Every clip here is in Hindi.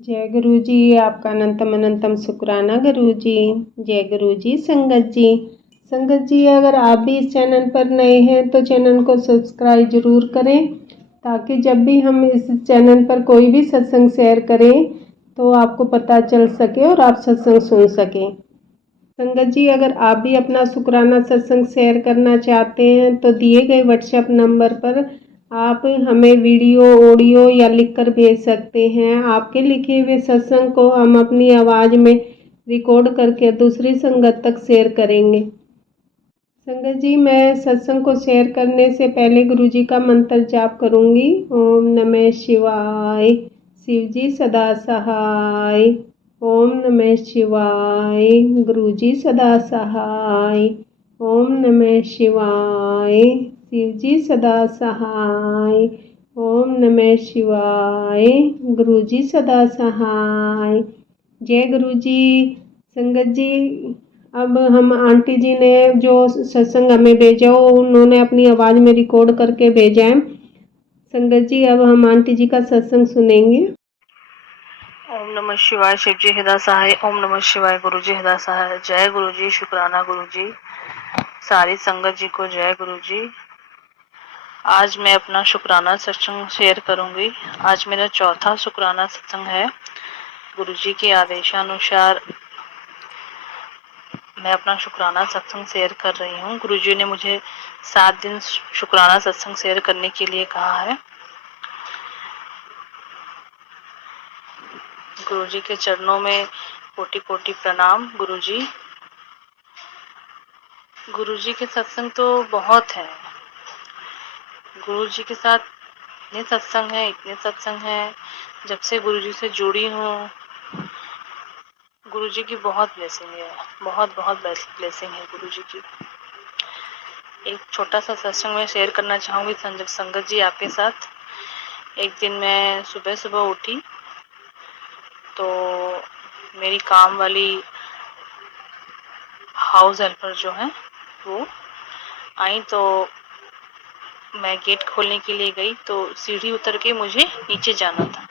जय गुरु जी। आपका अनंतम अनंतम शुक्राना गुरु जी। जय गुरु जी। संगत जी, अगर आप भी इस चैनल पर नए हैं तो चैनल को सब्सक्राइब जरूर करें, ताकि जब भी हम इस चैनल पर कोई भी सत्संग शेयर करें तो आपको पता चल सके और आप सत्संग सुन सकें। संगत जी, अगर आप भी अपना शुक्राना सत्संग शेयर करना चाहते हैं तो दिए गए व्हाट्सएप नंबर पर आप हमें वीडियो, ऑडियो या लिखकर भेज सकते हैं। आपके लिखे हुए सत्संग को हम अपनी आवाज़ में रिकॉर्ड करके दूसरी संगत तक शेयर करेंगे। संगत जी, मैं सत्संग को शेयर करने से पहले गुरु जी का मंत्र जाप करूंगी। ओम नमः शिवाय, शिव जी सदा सहाय। ओम नमः शिवाय, गुरु जी सदा सहाय। ओम नमः शिवाय, शिव जी सदा सहाय। ओम नमः शिवाय, गुरु जी सदा सहाय। जय गुरु जी। संगत जी, अब हम आंटी जी ने जो सत्संग हमें भेजा हो उन्होंने अपनी आवाज़ में रिकॉर्ड करके भेजा है। संगत जी, अब हम आंटी जी का सत्संग सुनेंगे। ओम नमः शिवाय, शिव जी हृदय सहाय। ओम नमः शिवाय, गुरु जी हृदय सहाय। जय गुरु जी, शुक्राना गुरु जी। सारी संगत जी को जय गुरु जी। आज मैं अपना शुक्राना सत्संग शेयर करूंगी। आज मेरा चौथा शुक्राना सत्संग है। गुरु जी के आदेशानुसार मैं अपना शुक्राना सत्संग शेयर कर रही हूँ। गुरु जी ने मुझे 7 दिन शुक्राना सत्संग शेयर करने के लिए कहा है। गुरु जी के चरणों में कोटि कोटि प्रणाम। गुरु जी के सत्संग तो बहुत है। गुरु जी के साथ इतने सत्संग है। जब से गुरु जी से जुड़ी हूँ, गुरु जी की बहुत ब्लेसिंग है, बहुत बहुत ब्लेसिंग है गुरु जी की। एक छोटा सा सत्संग में शेयर करना चाहूंगी संगत जी आपके साथ। एक दिन मैं सुबह सुबह उठी तो मेरी काम वाली हाउस हेल्पर जो है वो आई, तो मैं गेट खोलने के लिए गई तो सीढ़ी उतर के मुझे नीचे जाना था।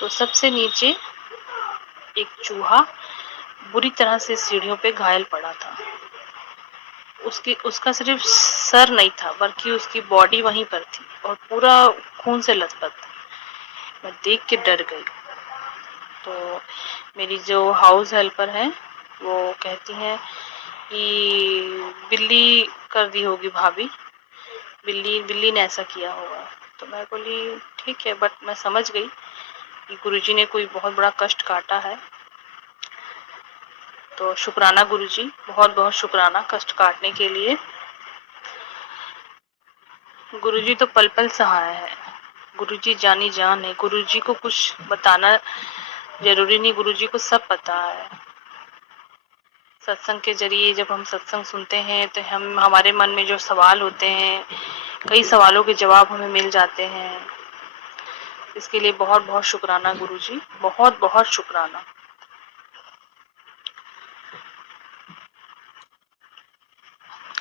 तो सबसे नीचे एक चूहा बुरी तरह से सीढ़ियों पे घायल पड़ा था। उसका सिर्फ सर नहीं था बल्कि उसकी बॉडी वहीं पर थी और पूरा खून से लथपथ था। मैं देख के डर गई। तो मेरी जो हाउस हेल्पर है वो कहती हैं कि बिल्ली कर दी होगी भाभी, बिल्ली ने ऐसा किया होगा। तो मैं बोली ठीक है, बट मैं समझ गई कि गुरुजी ने कोई बहुत बड़ा कष्ट काटा है। तो शुक्राना गुरुजी, बहुत बहुत शुक्राना कष्ट काटने के लिए। गुरुजी तो पल पल सहाय है। गुरुजी जानी जान है। गुरुजी को कुछ बताना जरूरी नहीं, गुरुजी को सब पता है। सत्संग के जरिए जब हम सत्संग सुनते हैं तो हमारे मन में जो सवाल होते हैं, कई सवालों के जवाब हमें मिल जाते हैं। इसके लिए बहुत बहुत शुक्राना गुरुजी, बहुत बहुत शुक्राना।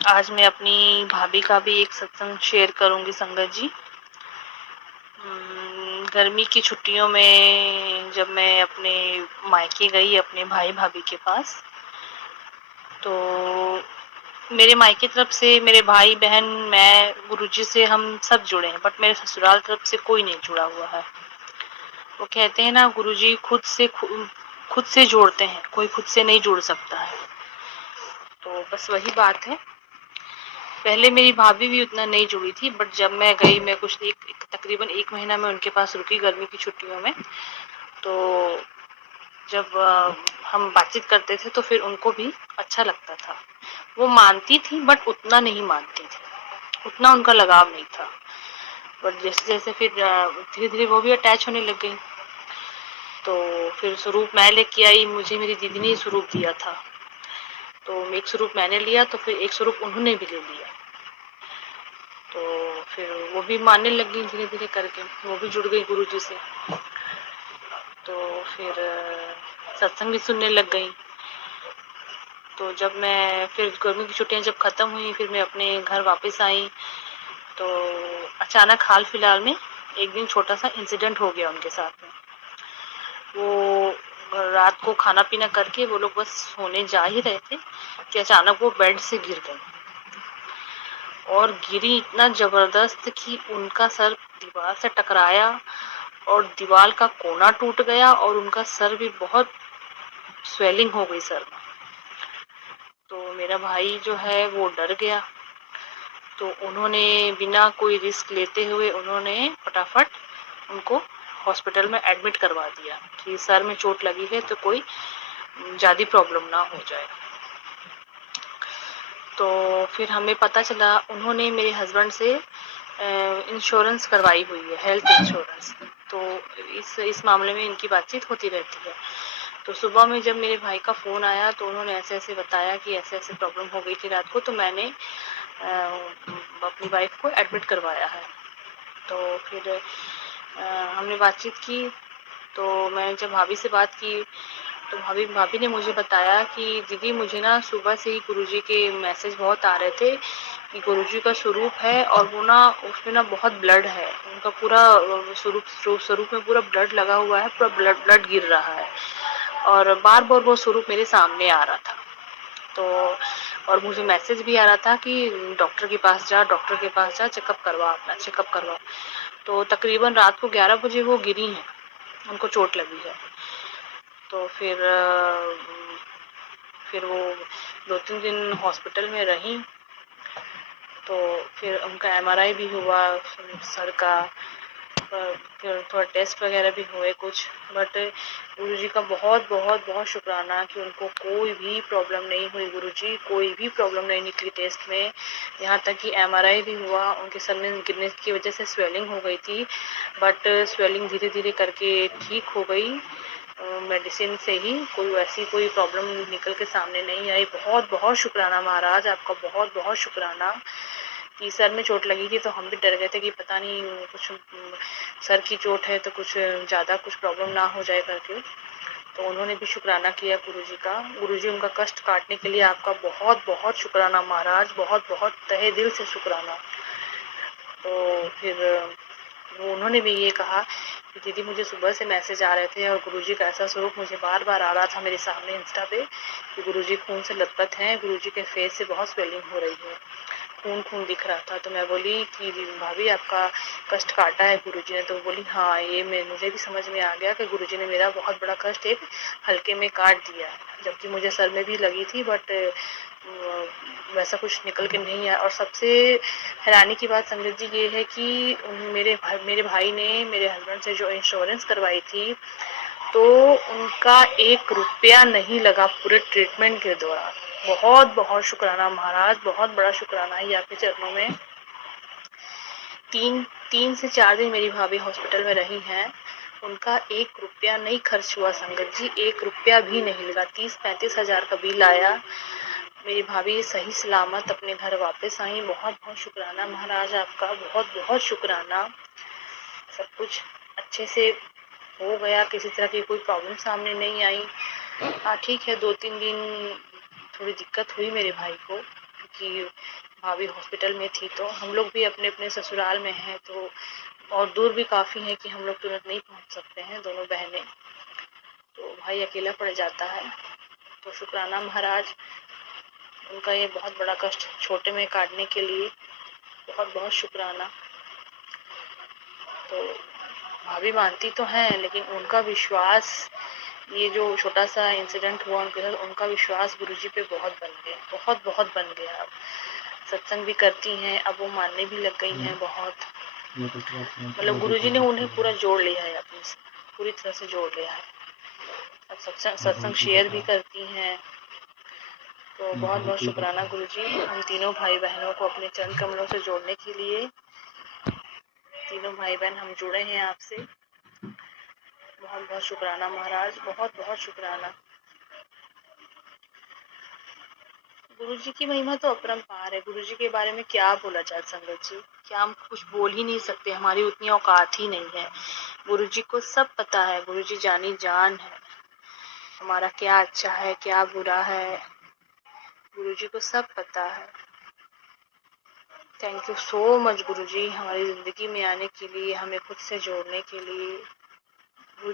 आज मैं अपनी भाभी का भी एक सत्संग शेयर करूंगी संगत जी। गर्मी की छुट्टियों में जब मैं अपने मायके गई अपने भाई भाभी के पास, तो मेरे मायके तरफ से मेरे भाई बहन, मैं, गुरुजी से हम सब जुड़े हैं, बट मेरे ससुराल तरफ से कोई नहीं जुड़ा हुआ है। वो कहते हैं ना, गुरुजी खुद से जोड़ते हैं, कोई खुद से नहीं जुड़ सकता है। तो बस वही बात है। पहले मेरी भाभी भी उतना नहीं जुड़ी थी, बट जब मैं गई, मैं तकरीबन 1 महीना में उनके पास रुकी गर्मी की छुट्टियों में। तो जब हम बातचीत करते थे तो फिर उनको भी अच्छा लगता था। वो मानती थी बट उतना नहीं मानती थी, उतना उनका लगाव नहीं था। बट जैसे जैसे फिर धीरे धीरे वो भी अटैच होने लग गई। तो फिर स्वरूप मैं लेके आई, मुझे मेरी दीदी ने स्वरूप दिया था। तो एक स्वरूप मैंने लिया तो फिर एक स्वरूप उन्होंने भी ले लिया। तो फिर वो भी मानने लग गई धीरे धीरे करके, वो भी जुड़ गई गुरुजी से। तो फिर सत्संग भी सुनने लग गई। तो जब मैं फिर गर्मी की छुट्टियां जब खत्म हुई, फिर मैं अपने घर वापस आई, तो अचानक हाल फिलहाल में एक दिन छोटा सा इंसिडेंट हो गया उनके साथ में। वो रात को खाना पीना करके वो लोग बस सोने जा ही रहे थे कि अचानक वो बेड से गिर गई, और गिरी इतना जबरदस्त कि उनका सर दीवार से टकराया और दीवार का कोना टूट गया और उनका सर भी बहुत स्वेलिंग हो गई सर में। तो मेरा भाई जो है वो डर गया, तो उन्होंने बिना कोई रिस्क लेते हुए उन्होंने फटाफट उनको हॉस्पिटल में एडमिट करवा दिया कि सर में चोट लगी है तो कोई ज्यादा प्रॉब्लम ना हो जाए। तो फिर हमें पता चला उन्होंने मेरे हस्बैंड से इंश्योरेंस करवाई हुई है, हेल्थ इंश्योरेंस। तो इस मामले में इनकी बातचीत होती रहती है। तो सुबह में जब मेरे भाई का फोन आया तो उन्होंने ऐसे ऐसे बताया कि ऐसे ऐसे प्रॉब्लम हो गई थी रात को, तो मैंने अपनी वाइफ को एडमिट करवाया है। तो फिर हमने बातचीत की। तो मैं जब भाभी से बात की तो भाभी ने मुझे बताया कि दीदी मुझे ना सुबह से ही गुरुजी के मैसेज बहुत आ रहे थे कि गुरुजी का स्वरूप है और वो ना उसमें ना बहुत ब्लड है, उनका पूरा स्वरूप में पूरा ब्लड लगा हुआ है, पूरा ब्लड गिर रहा है, और बार बार वो स्वरूप मेरे सामने आ रहा था। तो और मुझे मैसेज भी आ रहा था कि डॉक्टर के पास जा, डॉक्टर के पास जा, चेकअप करवा, अपना चेकअप करवा। तो तकरीबन रात को 11 बजे वो गिरी हैं, उनको चोट लगी है। तो फिर वो 2-3 दिन हॉस्पिटल में रही। तो फिर उनका एमआरआई भी हुआ सर का, फिर थोड़ा टेस्ट वगैरह भी हुए कुछ, बट गुरुजी का बहुत बहुत बहुत शुक्राना कि उनको कोई भी प्रॉब्लम नहीं हुई। गुरुजी कोई भी प्रॉब्लम नहीं निकली टेस्ट में, यहाँ तक कि एमआरआई भी हुआ। उनके सर में गिरने की वजह से स्वेलिंग हो गई थी, बट स्वेलिंग धीरे धीरे करके ठीक हो गई मेडिसिन से ही, कोई वैसी कोई प्रॉब्लम निकल के सामने नहीं आई। बहुत बहुत शुक्राना महाराज, आपका बहुत बहुत शुक्राना। कि सर में चोट लगी थी तो हम भी डर गए थे कि पता नहीं कुछ सर की चोट है तो कुछ ज़्यादा कुछ प्रॉब्लम ना हो जाए करके। तो उन्होंने भी शुक्राना किया गुरुजी का। गुरुजी उनका कष्ट काटने के लिए आपका बहुत बहुत शुक्राना महाराज, बहुत बहुत तहे दिल से शुक्राना। तो फिर वो उन्होंने भी ये कहा कि दीदी मुझे सुबह से मैसेज आ रहे थे और गुरुजी का ऐसा स्वरूप मुझे बार बार आ रहा था मेरे सामने इंस्टा पे कि गुरुजी खून से लथपथ हैं, गुरुजी के फेस से बहुत स्वेलिंग हो रही है, खून खून दिख रहा था। तो मैं बोली कि भाभी आपका कष्ट काटा है गुरुजी ने? तो बोली हाँ, ये मुझे भी समझ में आ गया कि गुरुजी ने मेरा बहुत बड़ा कष्ट एक हल्के में काट दिया, जबकि मुझे सर में भी लगी थी, बट वैसा कुछ निकल के नहीं आया। और सबसे हैरानी की बात संगत जी ये है कि मेरे भाई ने मेरे हस्बैंड से जो इंश्योरेंस करवाई थी तो उनका 1 रुपया नहीं लगा पूरे ट्रीटमेंट के दौरान। बहुत बहुत शुक्राना महाराज, बहुत बड़ा शुक्राना है आपके चरणों में। 3 से 4 दिन मेरी भाभी हॉस्पिटल में रही हैं, उनका 1 रुपया नहीं खर्च हुआ संगत जी, 1 रुपया भी नहीं लगा। 30-35 हजार का बिल आया, मेरी भाभी सही सलामत अपने घर वापस आई। बहुत बहुत शुक्राना महाराज आपका, बहुत बहुत शुक्राना। सब कुछ अच्छे से हो गया, किसी तरह की कोई प्रॉब्लम सामने नहीं आई। हाँ ठीक है, 2-3 दिन थोड़ी दिक्कत हुई मेरे भाई को क्योंकि भाभी हॉस्पिटल में थी, तो हम लोग भी अपने अपने ससुराल में हैं, तो और दूर भी काफ़ी है कि हम लोग तुरंत नहीं पहुंच सकते हैं दोनों बहनें, तो भाई अकेला पड़ जाता है। तो शुक्राना महाराज, उनका ये बहुत बड़ा कष्ट छोटे में काटने के लिए बहुत बहुत शुक्राना। तो भाभी मानती तो हैं, लेकिन उनका विश्वास, ये जो छोटा सा इंसिडेंट हुआ उनके साथ, उनका विश्वास गुरुजी पे बहुत बन गया, बहुत बहुत बन गया। अब सत्संग भी करती हैं, अब वो मानने भी लग गई हैं बहुत। मतलब गुरुजी ने उन्हें पूरा जोड़ लिया है अपने से, पूरी तरह से जोड़ लिया है। अब सत्संग शेयर भी करती हैं। तो बहुत बहुत शुक्राना गुरुजी, हम तीनों भाई बहनों को अपने चरण कमलों से जोड़ने के लिए। तीनों भाई बहन हम जुड़े हैं आपसे, बहुत बहुत शुक्राना महाराज, बहुत बहुत शुक्राना। गुरुजी की महिमा तो अपरंपार है, गुरुजी के बारे में क्या बोला जाए संगत जी, क्या हम कुछ बोल ही नहीं सकते, हमारी उतनी औकात ही नहीं है। गुरुजी को सब पता है, गुरुजी जानी जान है, हमारा क्या अच्छा है क्या बुरा है, गुरुजी को सब पता है। थैंक यू सो मच गुरुजी, हमारी जिंदगी में आने के लिए, हमें खुद से जोड़ने के लिए। वो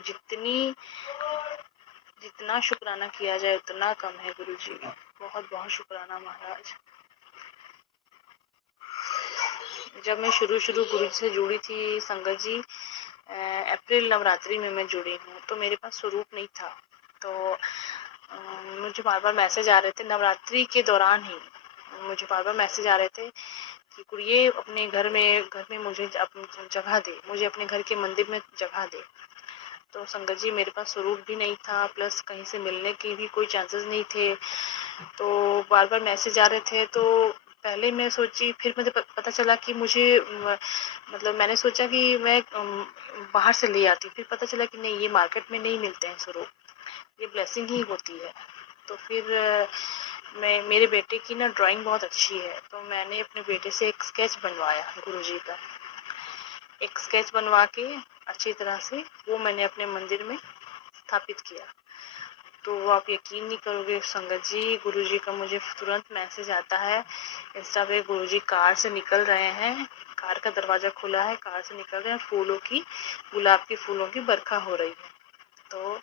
जितना शुक्राना किया जाए उतना कम है गुरुजी। बहुत बहुत शुक्राना महाराज। जब मैं शुरू गुरु से जुड़ी थी संगत जी, अप्रैल नवरात्रि में मैं जुड़ी हूँ, तो मेरे पास स्वरूप नहीं था। तो मुझे बार बार मैसेज आ रहे थे, नवरात्रि के दौरान ही मुझे बार बार मैसेज आ रहे थे कि कुड़िए अपने घर में मुझे जगह दे, मुझे अपने घर के मंदिर में जगह दे। तो संगत जी मेरे पास स्वरूप भी नहीं था, प्लस कहीं से मिलने की भी कोई चांसेस नहीं थे। तो बार बार मैसेज आ रहे थे। तो पहले मैं सोची, फिर मुझे पता चला कि मुझे मतलब मैंने सोचा कि मैं बाहर से ले आती, फिर पता चला कि नहीं, ये मार्केट में नहीं मिलते हैं स्वरूप, ये ब्लेसिंग ही होती है। तो फिर मैं, मेरे बेटे की ना ड्राइंग बहुत अच्छी है, तो मैंने अपने बेटे से एक स्केच बनवाया गुरुजी का। एक स्केच बनवा के अच्छी तरह से वो मैंने अपने मंदिर में स्थापित किया। तो आप यकीन नहीं करोगे संगत जी, गुरुजी का मुझे तुरंत मैसेज आता है इंस्टा पे, गुरुजी कार से निकल रहे हैं, कार का दरवाजा खुला है, कार से निकल रहे हैं, फूलों की, गुलाब के फूलों की बरखा हो रही है। तो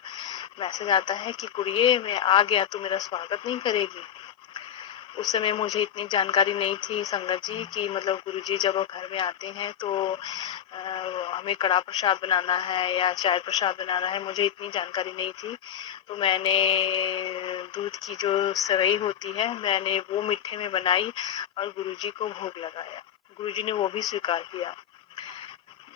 मैसेज आता है कि कुड़िए मैं आ गया, तो मेरा स्वागत नहीं करेगी। उस समय मुझे इतनी जानकारी नहीं थी संगत जी कि मतलब गुरुजी जब वो घर में आते हैं तो हमें कड़ा प्रसाद बनाना है या चाय प्रसाद बनाना है, मुझे इतनी जानकारी नहीं थी। तो मैंने दूध की जो सेवई होती है, मैंने वो मीठे में बनाई और गुरुजी को भोग लगाया। गुरुजी ने वो भी स्वीकार किया।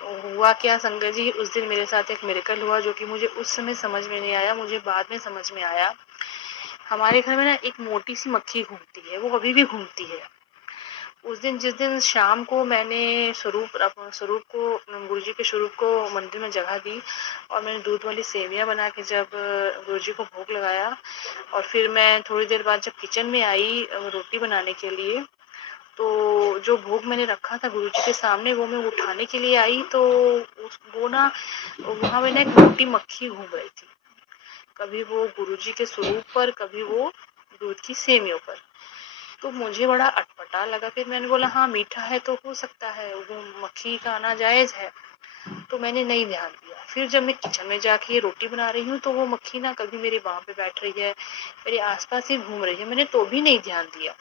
हुआ क्या संगत जी, उस दिन मेरे साथ एक मिरेकल हुआ जो कि मुझे उस समय समझ में नहीं आया, मुझे बाद में समझ में आया। हमारे घर में ना एक मोटी सी मक्खी घूमती है, वो अभी भी घूमती है। उस दिन, जिस दिन शाम को मैंने स्वरूप को, गुरुजी के स्वरूप को मंदिर में जगह दी और मैंने दूध वाली सेवियां बना के जब गुरुजी को भोग लगाया, और फिर मैं थोड़ी देर बाद जब किचन में आई रोटी बनाने के लिए, तो जो भोग मैंने रखा था गुरुजी के सामने, वो मैं उठाने के लिए आई, तो वो ना, वहां में ना एक मोटी मक्खी घूम रही थी। कभी वो गुरुजी के स्वरूप पर, कभी वो दूध की सेवियों पर। तो मुझे बड़ा अटपटा लगा। फिर मैंने बोला हाँ मीठा है तो हो सकता है, वो मक्खी का आना जायज है। तो मैंने नहीं ध्यान दिया। फिर जब मैं किचन में जाके रोटी बना रही हूँ, तो वो मक्खी ना कभी मेरे बाह पे बैठ रही है, मेरे आसपास ही घूम रही है, मैंने तो भी नहीं ध्यान दिया।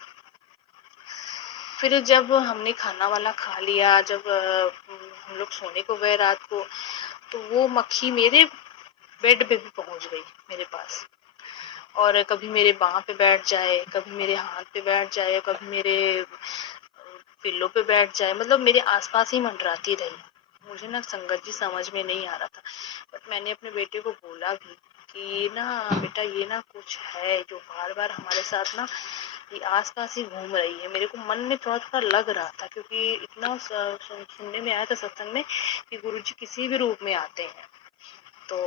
फिर जब हमने खाना वाला खा लिया, जब हम लोग सोने को गए रात को, तो वो मक्खी मेरे बेड पे भी पहुंच गई, मेरे पास। और कभी मेरे बाह पे बैठ जाए, कभी मेरे हाथ पे बैठ जाए, कभी मेरे पिल्लों पे बैठ जाए, मतलब मेरे आसपास ही मंडराती रही। मुझे ना संगत जी समझ में नहीं आ रहा था, बट मैंने अपने बेटे को बोला भी कि ना बेटा, ये ना कुछ है जो बार बार हमारे साथ ना ये आसपास ही घूम रही है। मेरे को मन में थोड़ा थोड़ा लग रहा था, क्योंकि इतना सुनने में आया था सत्संग में कि गुरुजी किसी भी रूप में आते हैं। तो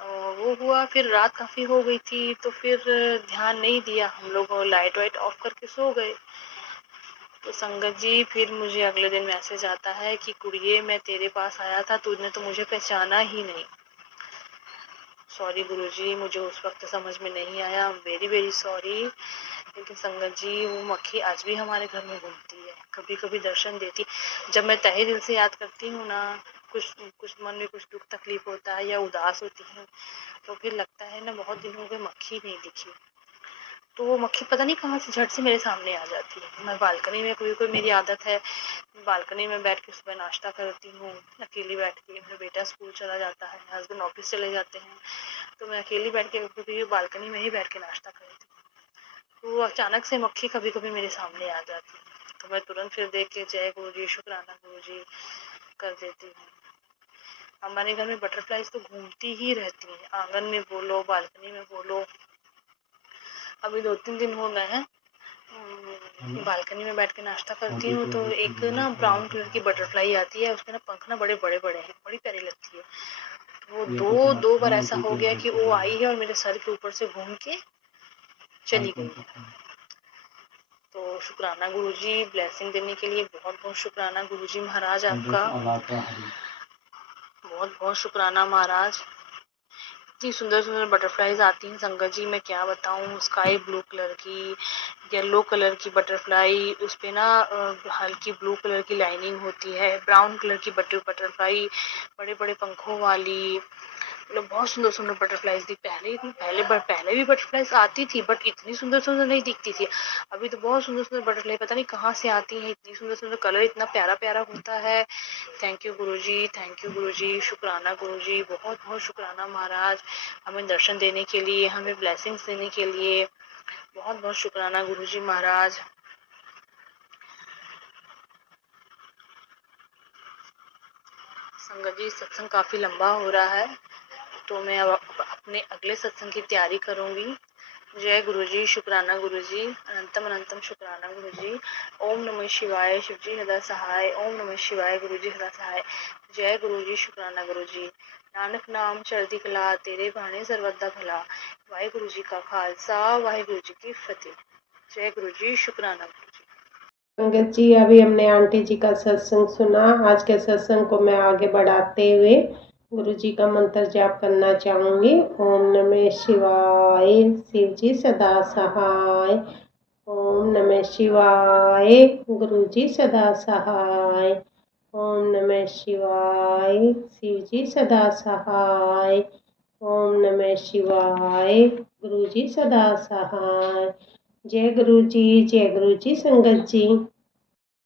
वो हुआ। फिर रात काफी हो गई थी, तो फिर ध्यान नहीं दिया, हम लोग लाइट वाइट ऑफ करके सो गए। तो संगत जी फिर मुझे अगले दिन मैसेज आता है कि कुड़िए मैं तेरे पास आया था, तूने तो मुझे पहचाना ही नहीं। सॉरी गुरुजी, मुझे उस वक्त समझ में नहीं आया, वेरी वेरी सॉरी। लेकिन संगत जी वो मक्खी आज भी हमारे घर में घूमती है, कभी कभी दर्शन देती। जब मैं तहे दिल से याद करती हूँ ना, कुछ कुछ मन में कुछ दुख तकलीफ होता है या उदास होती हूँ, तो फिर लगता है ना बहुत दिन हो गए मक्खी नहीं दिखी। तो वो मक्खी पता नहीं कहाँ से झट से मेरे सामने आ जाती है। मैं बालकनी में, कोई कोई मेरी आदत है, बालकनी में बैठ के सुबह नाश्ता करती हूँ अकेली बैठ के। मेरा बेटा स्कूल चला जाता है, हस्बैंड ऑफिस चले जाते हैं, तो मैं अकेली बैठ के क्योंकि बालकनी में ही बैठ के नाश्ता करती हूँ। तो वो अचानक से मक्खी कभी कभी मेरे सामने आ जाती है, तो मैं तुरंत फिर देख के जय गुरु जी, शुक्राना गुरु जी कर देती हूँ। हमारे घर में बटरफ्लाईज तो घूमती ही रहती हैं, आंगन में बोलो, बालकनी में बोलो। अभी 2-3 दिन हो गए हैं, बालकनी में बैठ के नाश्ता करती हूँ, तो एक ना ब्राउन कलर की बटरफ्लाई आती है, उसके ना पंख ना बड़े बड़े बड़े हैं, बड़ी प्यारी लगती है। वो दो बार ऐसा हो गया कि वो आई है और मेरे सर के ऊपर से घूम के चली गई है। तो शुक्राना गुरुजी, ब्लेसिंग देने के लिए बहुत बहुत शुक्राना गुरुजी महाराज आपका, बहुत बहुत शुक्राना महाराज। इतनी सुंदर सुंदर बटरफ्लाईज आती हैं संगत जी, मैं क्या बताऊं, स्काई ब्लू कलर की, येलो कलर की बटरफ्लाई, उस पे ना हल्की ब्लू कलर की लाइनिंग होती है, ब्राउन कलर की बटरफ्लाई, बड़े बड़े पंखों वाली, मतलब बहुत सुंदर सुंदर बटरफ्लाईज थी। पहले भी बटरफ्लाईज आती थी, बट इतनी सुंदर सुंदर नहीं दिखती थी। अभी तो बहुत सुंदर सुंदर बटरफ्लाई पता नहीं कहाँ से आती है, इतनी सुंदर सुंदर, कलर इतना प्यारा प्यारा होता है। Thank you Guruji, thank you Guruji, शुक्राना गुरुजी, बहुत बहुत शुक्राना महाराज, हमें दर्शन देने के लिए, हमें ब्लेसिंग्स देने के लिए, बहुत बहुत शुक्राना गुरुजी महाराज। संगत जी, सत्संग काफी लंबा हो रहा है, तो मैं अब अपने अगले सत्संग की तैयारी करूंगी। जय गुरुजी, शुक्राना गुरुजी, अनंतम अनंतम शुक्राना गुरुजी। ओम नमः शिवाय, शिवजी सदा सहाय। ओम नमः शिवाय, गुरुजी सदा सहाय। जय गुरुजी, शुक्राना गुरुजी। नानक नाम चढ़ती कला, तेरे बाणे सर्वदा भला। वाहिगुरु जी का खालसा, वाहिगुरु जी की फतेह। जय गुरुजी, शुक्राना गुरुजी। संगत जी, अभी हमने आंटी जी का सत्संग सुना। आज के सत्संग को मैं आगे बढ़ाते हुए गुरु जी का मंत्र जाप करना चाहूंगी। ओम नमः शिवाय, शिव जी सदा सहाय। ओम नमः शिवाय, गुरु जी सदा सहाय। ओम नमः शिवाय, शिव जी सदा सहाय। ओम नमः शिवाय, गुरु जी सदा सहाय। जय गुरु जी, जय गुरु जी संगत जी।